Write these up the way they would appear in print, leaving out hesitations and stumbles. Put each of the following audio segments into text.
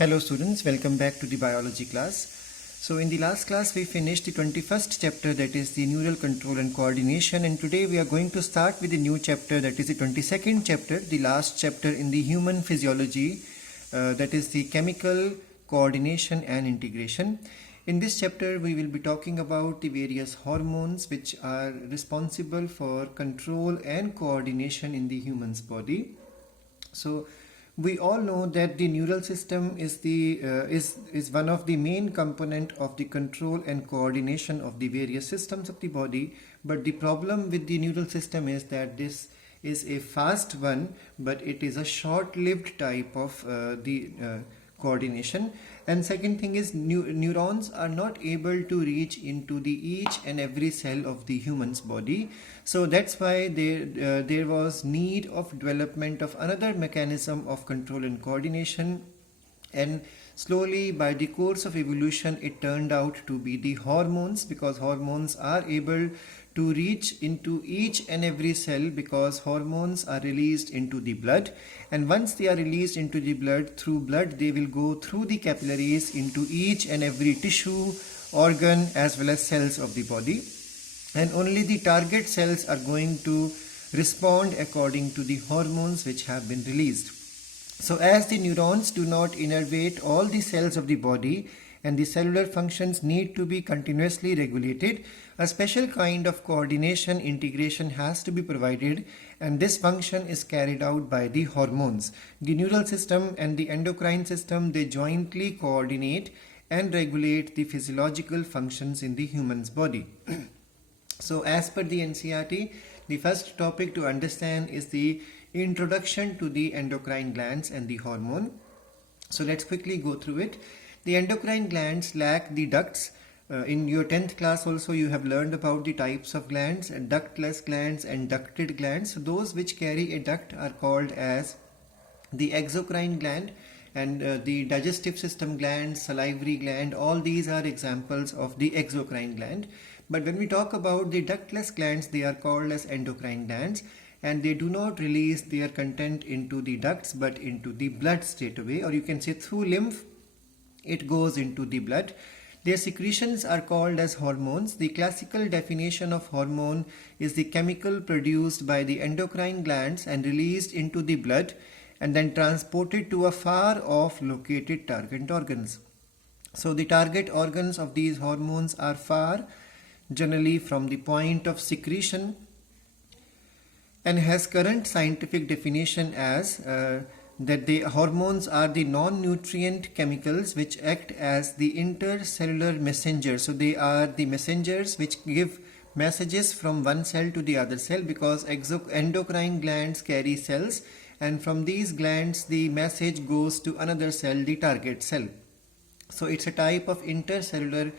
Hello students, welcome back to the biology class. So in the last class we finished the 21st chapter, that is the neural control and coordination, and today we are going to start with the new chapter, that is the 22nd chapter, the last chapter in the human physiology, that is the chemical coordination and integration. In this chapter we will be talking about the various hormones which are responsible for control and coordination in the human's body. So we all know that the neural system is one of the main component of the control and coordination of the various systems of the body. But the problem with the neural system is that this is a fast one, but it is a short-lived type of coordination. And second thing is neurons are not able to reach into the each and every cell of the human's body. So that's why there was need of development of another mechanism of control and coordination, and slowly by the course of evolution it turned out to be the hormones, because hormones are able to reach into each and every cell, because hormones are released into the blood, and once they are released into the blood, through blood they will go through the capillaries into each and every tissue, organ as well as cells of the body, and only the target cells are going to respond according to the hormones which have been released. So as the neurons do not innervate all the cells of the body and the cellular functions need to be continuously regulated, a special kind of coordination integration has to be provided, and this function is carried out by the hormones. The neural system and the endocrine system, they jointly coordinate and regulate the physiological functions in the human's body. So as per the NCERT, the first topic to understand is the introduction to the endocrine glands and the hormone. So let's quickly go through it. The endocrine glands lack the ducts. In your 10th class also you have learned about the types of glands, ductless glands and ducted glands. So those which carry a duct are called as the exocrine gland, and the digestive system glands, salivary gland, all these are examples of the exocrine gland. But when we talk about the ductless glands, they are called as endocrine glands, and they do not release their content into the ducts but into the blood straight away, or you can say through lymph it goes into the blood. Their secretions are called as hormones. The classical definition of hormone is the chemical produced by the endocrine glands and released into the blood and then transported to a far off located target organs. So the target organs of these hormones are far, generally from the point of secretion, and has current scientific definition as that the hormones are the non-nutrient chemicals which act as the intercellular messengers. So they are the messengers which give messages from one cell to the other cell, because endocrine glands carry cells, and from these glands the message goes to another cell, the target cell. So it's a type of intercellular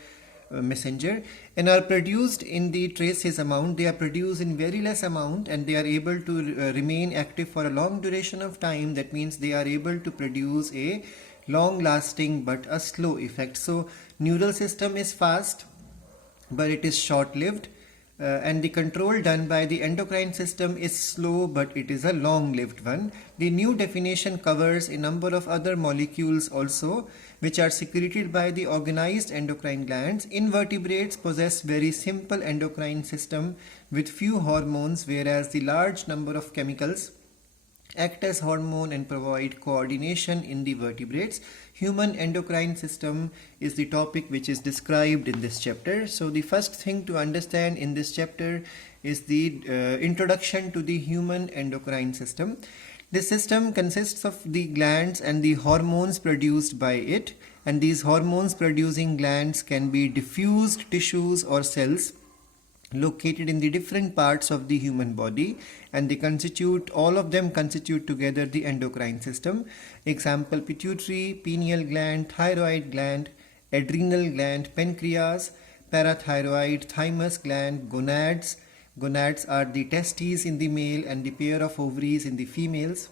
messenger, and are produced in the traces amount. They are produced in very less amount, and they are able to remain active for a long duration of time. That means they are able to produce a long lasting but a slow effect. So neural system is fast but it is short lived, and the control done by the endocrine system is slow but it is a long-lived one. The new definition covers a number of other molecules also which are secreted by the organized endocrine glands. Invertebrates possess very simple endocrine system with few hormones, whereas the large number of chemicals act as hormone and provide coordination in the vertebrates. Human endocrine system is the topic which is described in this chapter. So the first thing to understand in this chapter is the introduction to the human endocrine system. This system consists of the glands and the hormones produced by it, and these hormones producing glands can be diffused tissues or cells located in the different parts of the human body, and all of them constitute together the endocrine system. Example: pituitary, pineal gland, thyroid gland, adrenal gland, pancreas, parathyroid, thymus gland, gonads. Gonads are the testes in the male and the pair of ovaries in the females,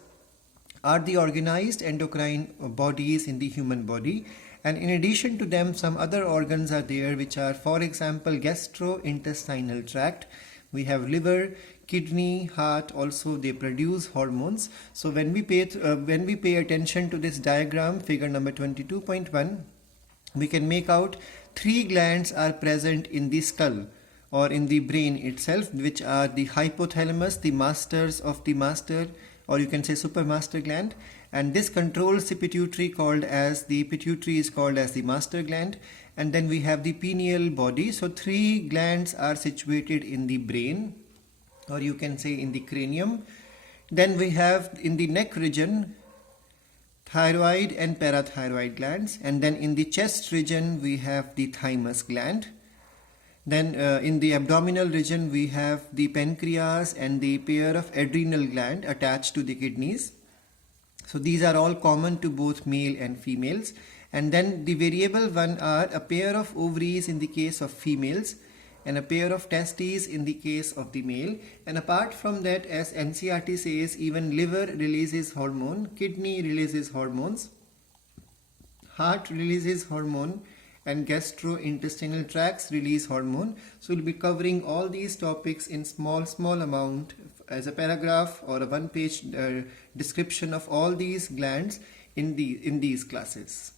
are the organized endocrine bodies in the human body. And in addition to them, some other organs are there which are, for example, gastrointestinal tract. We have liver, kidney, heart also, they produce hormones. So when we pay attention to this diagram, figure number 22.1, we can make out 3 glands are present in the skull or in the brain itself, which are the hypothalamus, the masters of the master, or you can say supermaster gland, and this controls the pituitary is called as the master gland. And then we have the pineal body. So 3 glands are situated in the brain, or you can say in the cranium. Then we have in the neck region thyroid and parathyroid glands, and then in the chest region we have the thymus gland. Then in the abdominal region we have the pancreas and the pair of adrenal gland attached to the kidneys. So these are all common to both male and females. And then the variable one are a pair of ovaries in the case of females and a pair of testes in the case of the male. And apart from that, as NCERT says, even liver releases hormone, kidney releases hormones, heart releases hormone, and gastrointestinal tracts release hormone. So we'll be covering all these topics in small amount as a paragraph or a one-page description of all these glands in these classes.